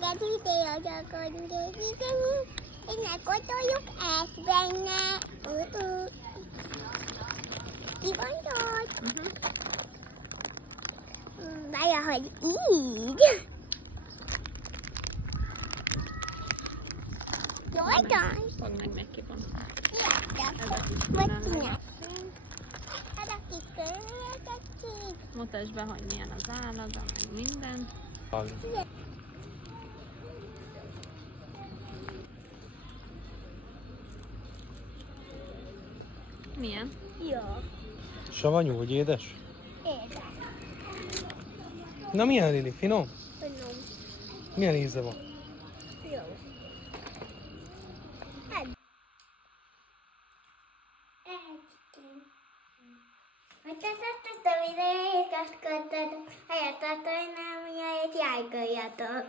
Neked ide akarunk építeni, és ne kotoljuk ezt benne. Ki gondolt? Várja, hogy így. Gyorsan. Fogd meg neki van. Sziasztok! Hogy csináltunk? Hát a kis körülötettünk. Mutasd be, hogy milyen az állaga, meg minden. Milyen? Jó. Savanyú vagy édes? Édes. Na milyen, Lili? Finom? Finom. Milyen íze van? Jó. Ha tetszettek a videóikat, köttetek, helyettatok, nem jöjjt, járkáljatok.